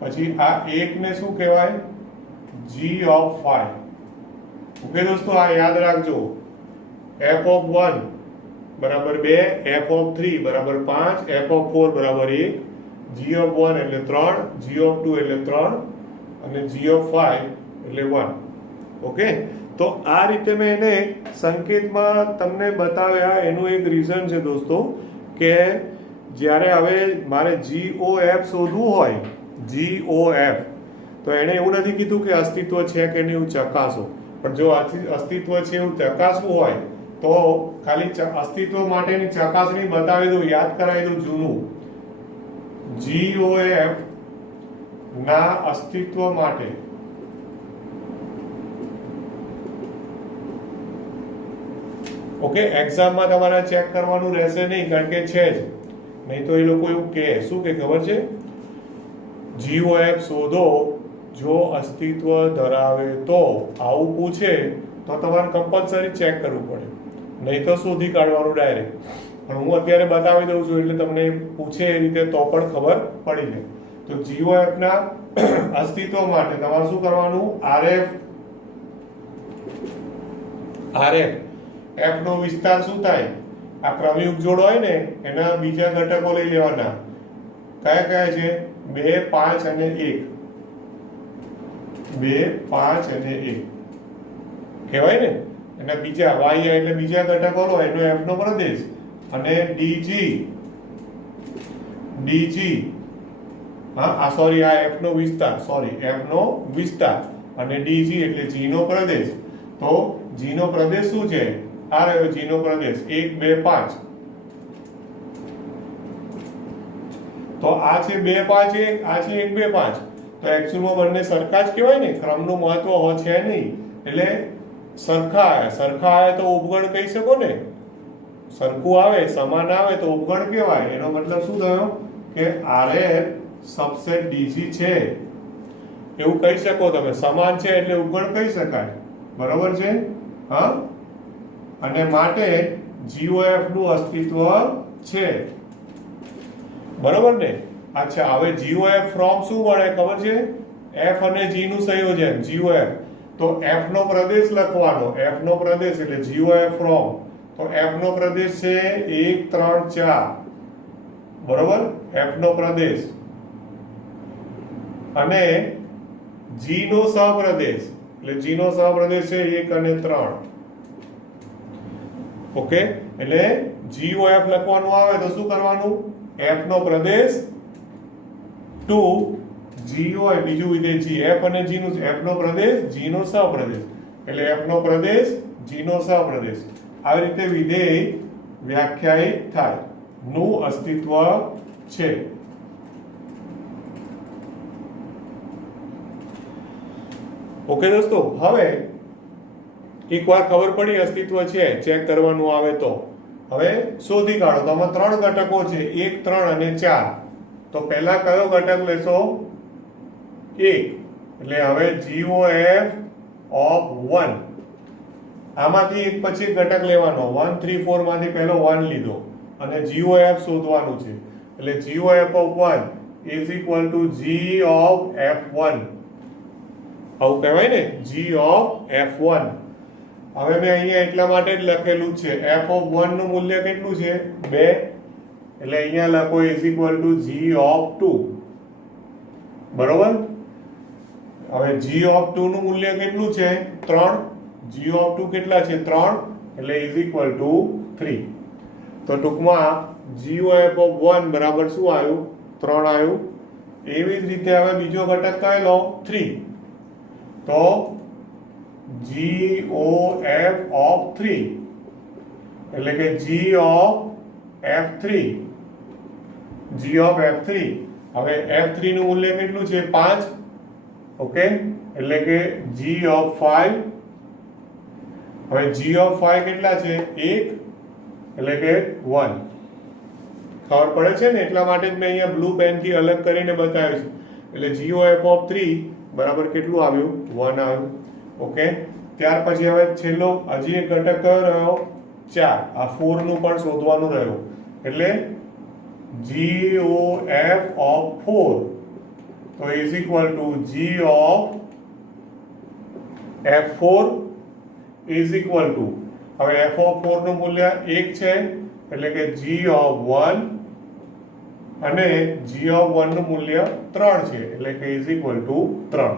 પછી આ 1 ને શું કહેવાય g of 5 ઓકે દોસ્તો આ યાદ રાખજો f of 1 બરાબર 2 f of 3 બરાબર 5 f of 4 બરાબર 1 g of 1 એટલે 3 g of 2 એટલે 3 અને g of 5 એટલે 1 ઓકે તો આ રીતે મેં એને સંકેતમાં તમને બતાવ્યા એનું એક રીઝન છે દોસ્તો કે જ્યારે હવે મારે GOF શોધવું હોય GOF તો એણે એવું નથી કીધું કે અસ્તિત્વ છે કે નહીં એવું ચકાસો પણ જો અસ્તિત્વ છે એવું ચકાસવું હોય તો ખાલી અસ્તિત્વ માટેની ચકાસણી બતાવી દઉં યાદ કરાવી દઉં જૂનું GOF ના અસ્તિત્વ માટે ઓકે એક્ઝામમાં તમારે ચેક કરવાનું રહેશે નહીં કારણ કે છે જ નહીં તો એ લોકો એવું કહે શું કે ખબર છે GOF શોધો જો અસ્તિત્વ ધરાવે તો આવું પૂછે તો તમારે કમ્પલસરી ચેક કરવું પડે નહીં તો શોધી કાઢવાનું ડાયરેક્ટ પણ હું અત્યારે બતાવી દઉં છું એટલે તમને પૂછે એ રીતે તો પણ ખબર પડી જાય. તો GOF ના અસ્તિત્વ માટે તમારે શું કરવાનું? RF F નો વિસ્તાર શું થાય? આ ક્રમયુગ જોડ હોય ને એના બીજા ઘટકો લઈ લેવાના. કયા કયા છે? 2, 5 અને 1. 2, 5 અને 1 કહેવાય ને. એના બીજા y એટલે બીજા ઘટકો લો એનો F નો પ્રદેશ અને DG આ F નો વિસ્તાર અને DG એટલે G નો પ્રદેશ. તો G નો પ્રદેશ શું છે? આ રહ્યો G નો પ્રદેશ 1, 2, 5. તો આ છે 2, 5, 1, આ છે 1, 2, 5. તો એક્ચ્યુઅલમાં બંને સરખા જ કહેવાય ને. ક્રમનું મહત્વ છે નહીં. એટલે સરખા આયા તો ઉપગણ કહી શકો ને. સરખું આવે, સમાન આવે તો ઉપગણ કહેવાય. એનો મતલબ શું થયો કે RF સબસેટ DG છે એવું કહી શકો તમે. સમાન છે એટલે ઉપગણ કહી શકાય. બરોબર છે? હા. અને માટે GOF નું અસ્તિત્વ છે. બરોબર ને? અચ્છા, હવે GOF ફ્રોમ શું મળે ખબર છે? F અને G નું સંયોજન GOF. તો F નો પ્રદેશ લખવાનો. F નો પ્રદેશ એટલે GOF ફ્રોમ. તો F નો પ્રદેશ છે 1, 3, 4. બરોબર? F નો પ્રદેશ અને G નો સહપ્રદેશ એટલે G નો સહપ્રદેશ છે 1 અને 3. ઓકે, એટલે GOF લખવાનું આવે તો શું કરવાનું? F નો પ્રદેશ 2 G હોય બીજું વિધેય G. F અને G નું F નો પ્રદેશ G નો સહપ્રદેશ એટલે F નો પ્રદેશ G નો સહપ્રદેશ. આવી રીતે વિધેય વ્યાખ્યાયિત થાય. નું અસ્તિત્વ છે. ઓકે દોસ્તો, હવે એકવાર ખબર પડી અસ્તિત્વ છે, ચેક કરવાનું આવે તો હવે શોધી કાઢો. તો આમાં 3 ઘટકો છે 1, 3 અને 4. તો પહેલા કયો ઘટક લેશો? 1. એટલે હવે GOF of 1 આમાંથી એક પછી ઘટક લેવાનો. 1, 3, 4 માંથી પહેલો 1 લીધો અને GOF શોધવાનું છે. એટલે GOF of 1 is equal to G of F1. આવું કહેવાય ને, G of F1. હવે મેં અહીંયા એટલા માટે જ લખેલું છે. F of 1 નું મૂલ્ય કેટલું છે? 2. એટલે અહીંયા લખો is equal to G of 2. બરોબર? હવે G of 2 નું મૂલ્ય કેટલું છે? 3. G of 2 કેટલા છે? 3. એટલે is equal to 3. તો ટૂંકમાં GOF of 1 બરાબર શું આવ્યું? 3 આવ્યું. એવી જ રીતે હવે બીજો ઘટક કયો લો? 3. તો GOF of 3 એટલે કે G of F3. હવે F3 નું મૂલ્ય કેટલું છે? 5. ઓકે, એટલે કે G of 5. હવે G of 5 કેટલા છે? 1. એટલે કે 1. ખબર પડે છે ને? એટલા માટે જ મેં અહીંયા બ્લુ પેન થી અલગ કરીને બતાવ્યું છે. એટલે GOF of 3 બરાબર કેટલું આવ્યું? 1 આવ્યું. ઓકે, ત્યાર પછી હવે છેલ્લો હજી એક ઘટક કયો રહ્યો? 4. આ 4 નું પણ શોધવાનું રહ્યું. એટલે GOF of 4 તો is equal to G of F4 is equal to, હવે F of 4 નું મૂલ્ય 1 છે એટલે કે G of 1 અને G of 1 નું મૂલ્ય 3 છે એટલે કે is equal to 3.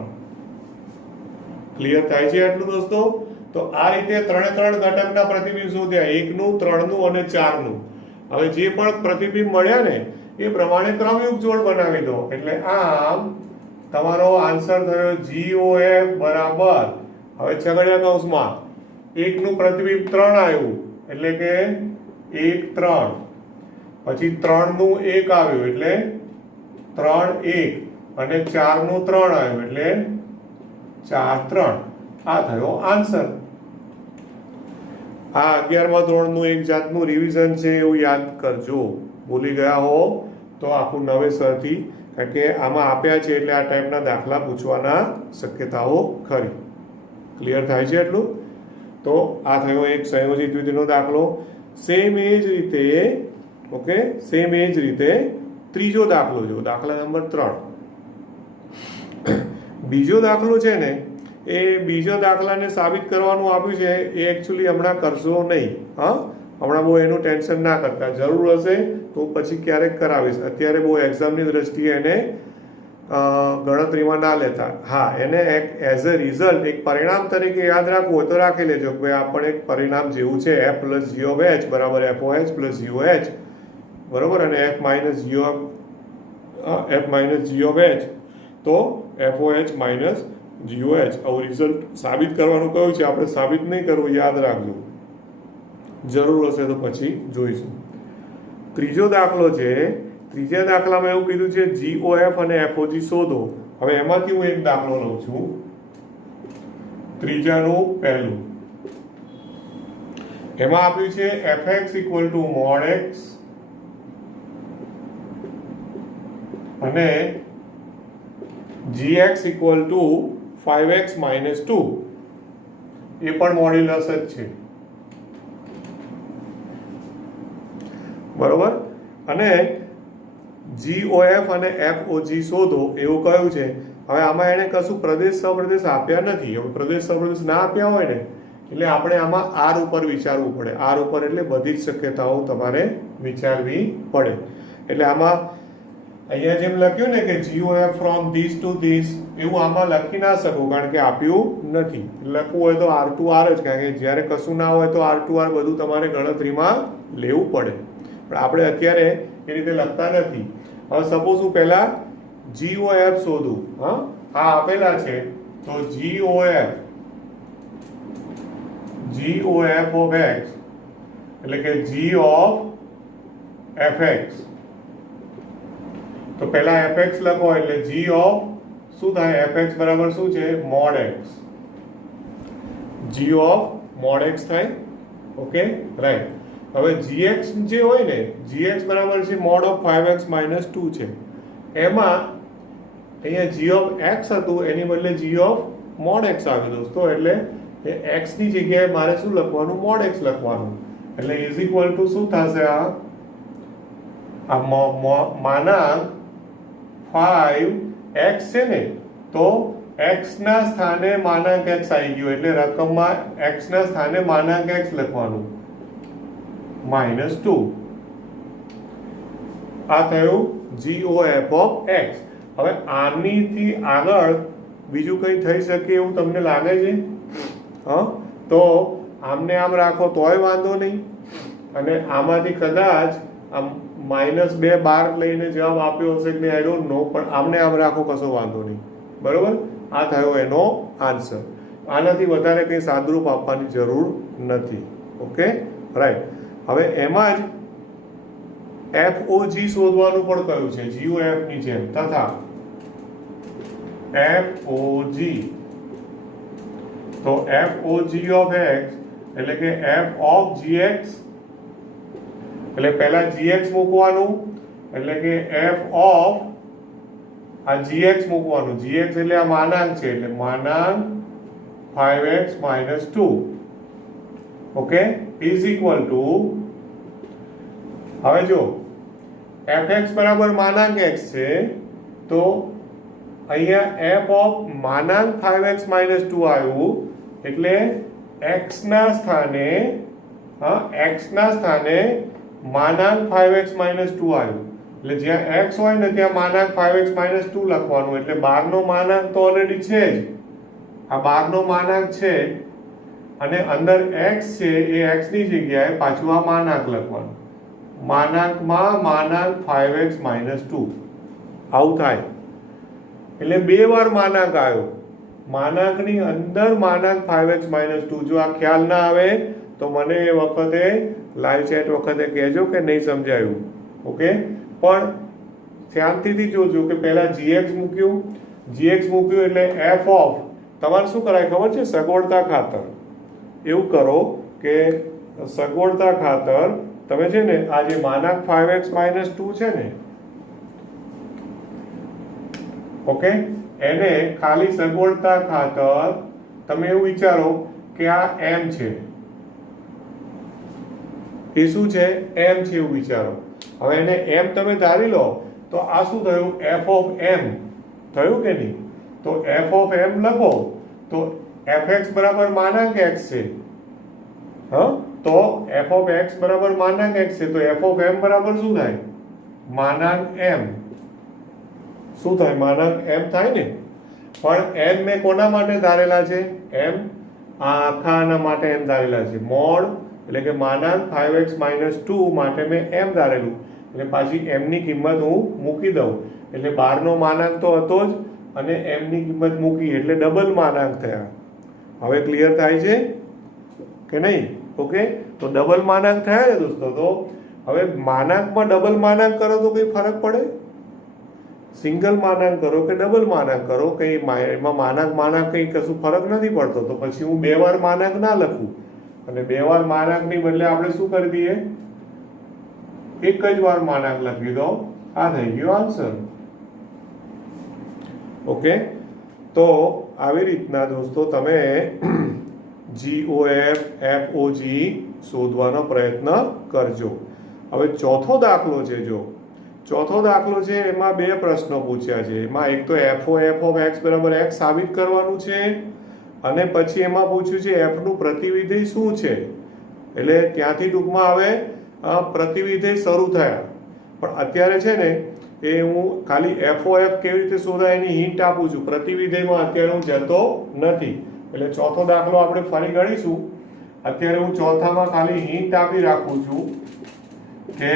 ક્લિયર થાય છે આટલું દોસ્તો? તો આ રીતે 3 ઘટકના પ્રતિબિંબ શોધ્યા, 1 નું, 3 નું અને 4 નું. હવે જે પણ પ્રતિબિંબ મળ્યા ને એ પ્રમાણે ક્રમયુગ જોડ બનાવી દો. એટલે આમ તમારો આન્સર થયો GOF બરાબર, હવે છગડીયા કૌંસમાં 1 નું પ્રતિબિંબ 3 આવ્યું એટલે કે 1, 3. પછી 3 નું 1 આવ્યું એટલે 3, 1 અને 4 નું 3 આવ્યું એટલે 4, 3. આ થયો આન્સર. આ 11મા ધોરણનું એક જાતનું રિવિઝન છે એવું યાદ કરજો. ભૂલી ગયા હો તો આખું નવેસરથી, કારણ કે આમાં આપ્યા છે એટલે આ ટાઈપના દાખલા પૂછવાના શક્યતાઓ ખરી. ક્લિયર થાય છે એટલું? તો આ થયો એક સંયોજિત વિધિનો દાખલો. સેમ એ જ રીતે ઓકે, સેમ એ જ રીતે ત્રીજો દાખલો જો, દાખલા નંબર 3. બીજો દાખલો છે ને, એ બીજો દાખલાને સાબિત કરવાનું આપ્યું છે, એ એકચ્યુઅલી હમણાં કરશો નહીં. હા, હમણાં બહુ એનું ટેન્શન ના કરતા, જરૂર હશે તો પછી ક્યારેક કરાવીશ. અત્યારે બહુ એક્ઝામની દ્રષ્ટિએ એને ગણતરીમાં ના લેતા. હા, એને એક એઝ અ રિઝલ્ટ, એક પરિણામ તરીકે યાદ રાખવું હોય તો રાખી લેજો કે આ પણ એક પરિણામ જેવું છે. f plus g of h બરાબર foh પ્લસ uh બરાબર, અને f minus g of h તો foh માઇનસ GOH. આવું રિઝલ્ટ સાબિત કરવાનું કહ્યું છે, આપણે સાબિત નહીં કરવું, યાદ રાખજો. જરૂર હશે તો પછી જોઈશું. ત્રીજો દાખલો છે. ત્રીજા દાખલામાં એવું કીધું છે GOF અને FOG શોધો. હવે એમાંથી હું એક દાખલો લઉં છું, ત્રીજાનું પહેલું. એમાં આપ્યું છે fx equal to mode x અને gx equal to 5x minus 2. એ પણ મોડ્યુલસ જ છે, બરોબર. અને GOF અને FOG શોધો એવું કહ્યું છે. હવે આમાં એને કશું પ્રદેશ સપ્રદેશ આપ્યા નથી. હવે પ્રદેશ સપ્રદેશ ના આપ્યા હોય ને, એટલે આપણે આમાં R ઉપર વિચારવું પડે. R ઉપર એટલે બધી જ શક્યતાઓ તમારે વિચારવી પડે. એટલે આમાં અહીંયા જેમ લખ્યું ને કે GOF from this two this, એવું આમાં લખી ના શકું, કારણ કે આપ્યું નથી. લખવું હોય તો R to R જ, કારણ કે જ્યારે કશું ના હોય તો R to R બધું તમારે ગણતરીમાં લેવું પડે. પણ આપણે અત્યારે એ રીતે લખતા નથી. હવે સપોઝ હું પહેલા GOF શોધું. હા, આ આપેલા છે તો GOF ઓફ x એટલે કે G ઓફ fx. તો પહેલા fx લખો એટલે G ઓફ શું થાય, fx બરાબર શું છે, mode x. G of mode x થાય. Okay, right. હવે gx જે હોય ને, gx બરાબર છે મોડ ઓફ 5x માઇનસ 2 છે. એમાં અહીંયા g ઓફ x હતું, એની બદલે g ઓફ મોડ x આવ્યું દોસ્તો. એટલે એ x ની જગ્યાએ મારે શું લખવાનું, મોડ x લખવાનું. એટલે ઇઝ ઇક્વલ ટુ શું થશે, આ માનાંક 5x છે ને, તો x ના સ્થાને માનાંક x આવી ગયો, એટલે રકમમાં x ના સ્થાને માનાંક x લખવાનું માઇનસ 2. આ થયું GOF ઓફ x. હવે આનીથી આગળ બીજું કંઈ થઈ શકે એવું તમને લાગે છે? હા, તો આમને આમ રાખો તોય વાંધો નહીં, અને આમાંથી કદાચ આમ -2 બાર લઈને જવાબ આપ્યો હશે કે આઈ ડોન્ટ નો, પણ આમને આમ રાખો કશો વાંધો નહીં. બરોબર, આ થયો એનો આન્સર. આનાથી વધારે કંઈ સાદરૂપ આપવાની જરૂર નથી. Okay, right. હવે એમાં જ FOG શોધવાનું પણ કહ્યું છે, GOF ની જેમ. તથા FOG, તો FOG ઓફ x એટલે કે f ઓફ gx, એટલે પહેલા gx મૂકવાનું, એટલે કે f ઓફ આ gx મૂકવાનું. gx એટલે આ માનાંક છે, એટલે માનાંક 5x minus 2. Okay, is equal two, હવે જો fx બરાબર માનાંક x છે, તો અહીંયા f ઓફ માનાંક 5x માઇનસ 2 આવ્યું, એટલે x ના સ્થાને માનાંક 5x માઇનસ 2 આવ્યું. એટલે જ્યાં x હોય ને ત્યાં માનાંક 5x માઇનસ 2 લખવાનું. એટલે 12 નો માનાંક તો ઓલરેડી છે જ, આ 12 નો માનાંક છે, અને અંદર x છે, એ x ની જગ્યાએ પાછું આ માનાંક લખવાનું. માનાંકમાં માનાંક 5x માઇનસ 2 આવું થાય. એટલે 2 વાર માનાંક આવ્યો, માનાંકની અંદર માનાંક 5x માઇનસ 2. જો આ ખ્યાલ ના આવે તો મને એ વખતે લાઈવ ચેટ વખતે કહેજો કે નહીં સમજાયું. ઓકે, પણ શાંતિથી જોજો કે પહેલા gx મૂક્યું એટલે f ઓફ, તમારે શું કરાય ખબર છે, સગવડતા ખાતર એવું કરો કે સગવડતા ખાતર તમે છે ને આ જે માનાંક 5x માઇનસ 2 છે ને, ઓકે, એને ખાલી સગવડતા ખાતર તમે એવું વિચારો કે આ m છે, એ શું છે, m છે એવું વિચારો. હવે એને એમ તમે ધારી લો તો આ શું થયું? એફ ઓફ એમ થયું કે નહીં? તો એફ ઓફ એમ લખો તો એફ એક્સ બરાબર માનાંક એક્સ છે. તો એફ ઓફ એક્સ બરાબર માનાંક એક્સ છે તો એફ ઓફ એમ બરાબર શું થાય? માનાંક એમ. શું થાય? માનાંક એમ થાય ને. પણ એમ મેં કોના માટે ધારેલા છે? એમ આ આખાના માટે એમ ધારેલા છે. મોડ એટલે કે માનાંક 5x - 2 માટે મેં એમ ધારેલું એટલે પાછી એમ ની કિંમત હું મૂકી દઉં એટલે 12 નો માનાંક તો હતો જ અને એમ ની કિંમત મૂકી એટલે ડબલ માનાંક થયા. હવે ક્લિયર થાય છે કે નહીં? ઓકે, તો ડબલ માનાંક થયા ને દોસ્તો. તો હવે માનાંકમાં ડબલ માનાંક કરો તો કઈ ફરક પડે? સિંગલ માનાંક કરો કે ડબલ માનાંક કરો કઈ એમાં માનાંક કઈ કશું ફરક નથી પડતો. તો પછી હું 2 વાર માનાંક ના લખું અને 2 વાર માનાંકની બદલે આપણે શું કરી દઈએ? એક જ વાર માનાંક લખી દો. આ થઈ ગયો આન્સર. ઓકે, તો આવી રીતના દોસ્તો તમે GOF FOG શોધવાનો પ્રયત્ન કરજો. હવે ચોથો દાખલો છે. જો ચોથો દાખલો છે એમાં 2 પ્રશ્નો પૂછ્યા છે. એમાં એક તો FO f of x બરાબર x સાબિત કરવાનું છે અને પછી એમાં પૂછ્યું છે f નું પ્રતિવિધેય શું છે. એટલે ત્યાંથી ટૂંકમાં હવે પ્રતિવિધેય શરૂ થયા. પણ અત્યારે છે ને એ હું ખાલી FO f કેવી રીતે શોધાય એની હિન્ટ આપું છું. પ્રતિવિધેયમાં અત્યારે હું જતો નથી. એટલે ચોથો દાખલો આપણે ફરી ગણીશું. અત્યારે હું ચોથામાં ખાલી હિન્ટ આપી રાખું છું કે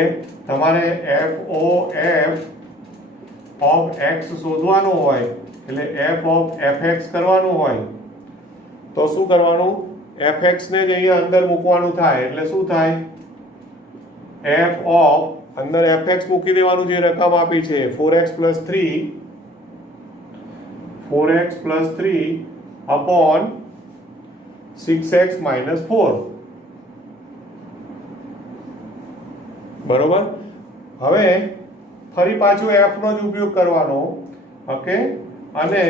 તમારે FO f of x શોધવાનું હોય એટલે f of fx કરવાનું હોય તો શું કરવાનું? fx ને જ અહીંયા અંદર મૂકવાનું થાય. એટલે શું થાય? f of અંદર fx મૂકી દેવાનું. જે રકમ આપી છે 4x + 3 upon 6x - 4. બરોબર. હવે ફરી પાછું f નો જ ઉપયોગ કરવાનો. ઓકે, અને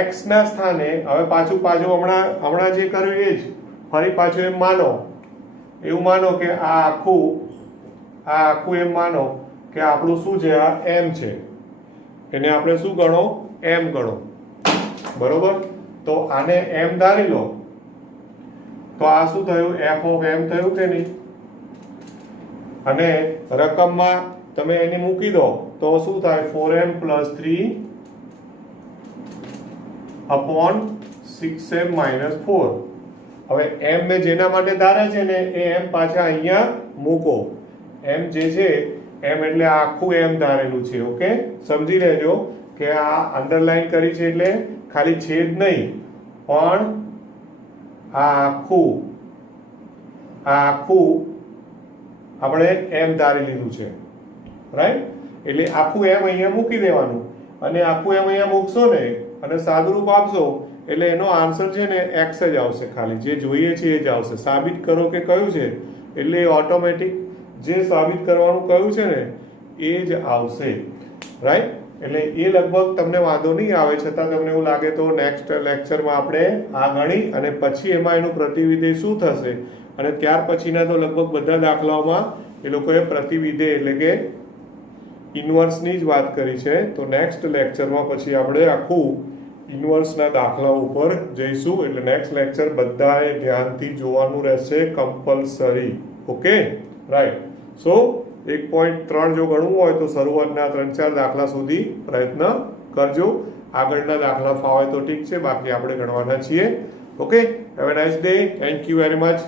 x ના સ્થાને હવે પાછું હમણાં જે કર્યું એ જ ફરી પાછું એમ માનો, એવું માનો કે આ આખું એમ માનો કે આપણું શું છે? આ m છે. એને આપણે શું ગણો? m ગણો. બરોબર. તો આને m ધારી લો તો આ શું થયું? f of m થયું કે નહીં? અને રકમમાં તમે એને મૂકી દો તો શું થાય? 4m + 3 upon 6m - 4. હવે m મેં જેના માટે ધારે છે ને એ m પાછા અહીંયા મૂકો. m જે છે m એટલે આખું m ધારેલું છે. ઓકે, સમજી લેજો કે આ અંડરલાઈન કરી છે એટલે ખાલી છેદ નહીં પણ આ આખું આપણે m ધારી લીધું છે. રાઈટ? એટલે આખું m અહીંયા મૂકી દેવાનું અને આખું m અહીંયા મૂકશો ને અને સાદુરૂપ આપશો એટલે એનો આન્સર છે ને x જ આવશે. ખાલી જે જોઈએ છે એ જ આવશે. સાબિત કરો કે કયું છે એટલે ઓટોમેટિક જે સાબિત કરવાનું કયું છે ને એ જ આવશે. રાઈટ? એટલે એ લગભગ તમને વાંધો નહીં આવે. છતાં તમને એવું લાગે તો નેક્સ્ટ લેક્ચરમાં આપણે આ ગણી અને પછી એમાં એનું પ્રતિવિધેય શું થશે અને ત્યાર પછીના તો લગભગ બધા દાખલાઓમાં એ લોકોએ પ્રતિવિધેય એટલે કે ઇન્વર્સની જ વાત કરી છે. તો નેક્સ્ટ લેક્ચરમાં પછી આપણે આખું ઇન્વર્સના દાખલા ઉપર જઈશું. એટલે નેક્સ્ટ લેક્ચર બધાએ ધ્યાનથી જોવાનું રહેશે, કમ્પલસરી. Okay, right. સો 1.3 જો ગણવું હોય તો શરૂઆતના 3-4 દાખલા સુધી પ્રયત્ન કરજો. આગળના દાખલા ફાવે તો ઠીક છે, બાકી આપણે ગણવાના છીએ. Okay, have a nice day. Thank you very much.